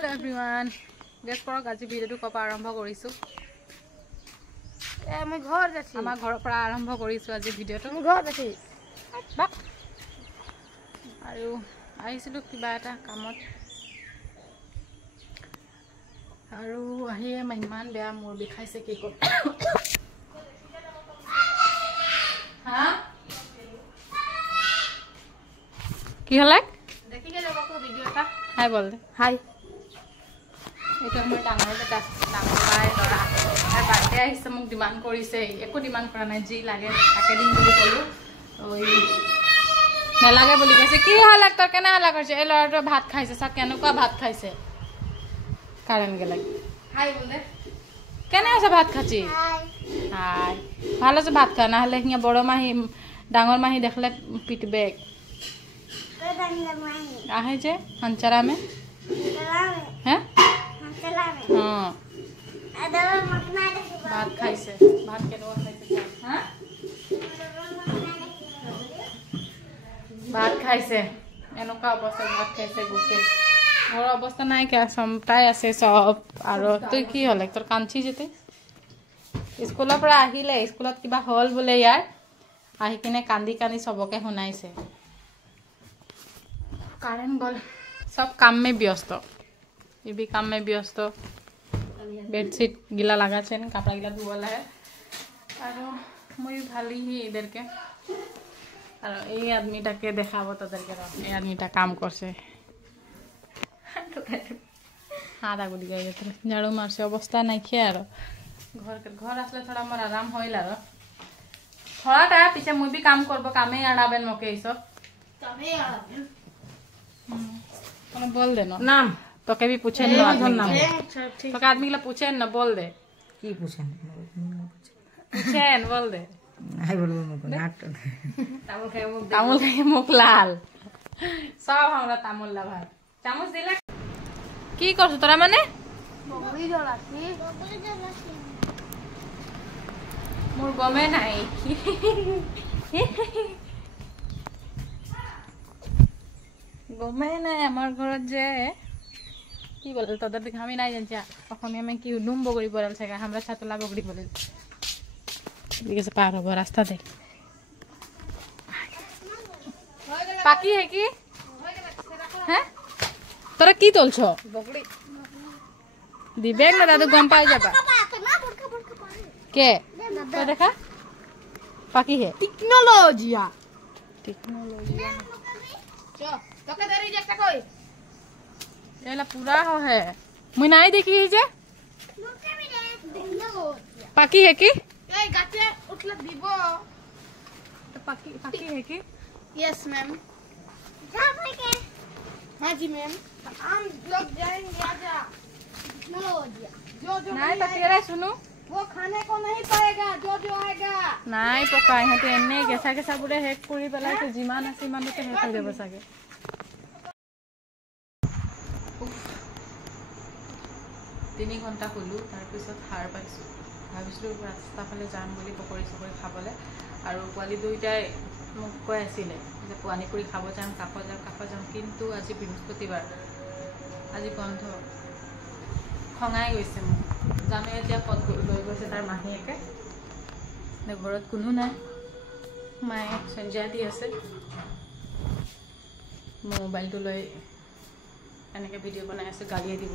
Hello everyone. Guess for আজি ভিডিওটো কপা আৰম্ভ কৰিছো। মই ঘৰ যাচ্ছি। আমাৰ ঘৰৰ পৰা আৰম্ভ কৰিছো আজি ভিডিওটো। মই ঘৰ যাচ্ছি। বাক। আৰু আহিছিলো কিবা এটা কামত। আৰু আহিয়ে ইমান বেয়া মোৰ বিষাইছে কি কম। হা? কি হলে? দেখি কে যাব কো ভিডিও এটা। হাই বল দে। হাই। এটা মোৰ ডাঙৰ বেটা ডাঙৰ বাই লৰা আৰু বাৰ্থডে আহিছে মোক ডিমান্ড কৰিছে একো ডিমান্ড কৰা নাই যি লাগে তাকে দিম বুলি ক'লো ওই নেলাগে বুলি কৈছে কি হল তোৰ কেনে হালা কৰিছে এই লৰাটো ভাত খাইছে সব কেনেকুৱা ভাত খাইছে কাৰণ গেলে হাই বল দে কেনে আছে ভাত খাচি হাই হাই ভালো আছে ভাত খা না হলে হিয়া বড় মাহি ডাঙৰ মাহি দেখলে পিটবে আহে যে হঞ্চারা में हैं हां भात खाइसे भात केनवा खाइसे हां भात खाइसे एनका अवस्था भात खाइसे गुटे मोर अवस्था নাই কে সমতাই আছে সব আৰু তুই কি হলে তোৰ কাঞ্চি যেতে স্কুলৰ পৰা আহিলে স্কুলত কিবা হল বলে ইয়াৰ আহি কিনে কান্দি কান্দি সবকে শুনাইছে कारण गल सब काम में व्यस्त ये भी काम में व्यस्त बेडशीट गिला लगा छेन कपड़ा गिला धुवला है और मुई भाली ही इधर के और ये आदमी टा के देखाबो तदर के ये आदमी टा काम करसे हाथ आगुली गई झाड़ू मारसे अवस्था नहीं खे और घर आसले थोड़ा मोर आराम होइल और थोड़ा टा पीछे मुई भी काम करबो कामे आडाबेन मके ई सब कामे आडाबेन बोल दे नाम तो कभी पूछे न आदमी तो आदमी के पूछे न बोल दे की पूछे पूछे न बोल दे हाय बोल नाट तामुल खाए मुख लाल सब हमरा तामुल ला भाई चामच दिला की करछ तोरा माने बगली जलासी मोर गमे নাই गमे নাই আমার ঘরত যে কি বলে তোদের দিকে আমি নাই জানছি অসমীয়া में কি নুম বগড়ি পড়াল থাকে আমরা ছাতলা বগড়ি বলে দিকে से पार हो रास्ता दे बाकी है कि हैं তোরা কি তোলছ बगली দিবে না দাদু গম পাই যাবা কে তো দেখা बाकी है टेक्नोलॉजिया टेक्नोलॉजी चल তোকে দেরি যে একটা কই एला पूरा हो है मुई নাই দেখি যে बाकी है कि এই গাছে উঠলে দিব तो बाकी है कि यस मैम हाँ जी मैम हम लोग जाएंगे आजा टेक्नोलॉजिया जो নাই পাতিরা শুনু वो खाने को नहीं पाएगा जो आएगा নাই পকাই হতে এনে গেছা গেছা বুৰে হেক কৰি পেলাইছে যিমান আছে ইমানতে হেক হৈ যাব সাগে 3 ঘন্টা হলো তাৰ পিছত হাৰ পাইছো ভাবিছিলো ৰাস্তা ফালে যাম বুলি পকৰি সকৰি খাবলে আৰু পোৱালি দুইটাই মোক কৈ আছিলে যে পানী পুৰি খাব যাম কাপ যাম কিন্তু আজি বৃহস্পতিবাৰ আজি বন্ধ খঙাই গৈছে মোক জানো এতিয়া কত লৈ গৈছে তাৰ মাহীয়েকে নে ঘৰত কোনো নাই মায়ে সঞ্জয় দি আছে মোবাইলটো লৈ এনেকে ভিডিও বনাই আছে গালিয়ে দিব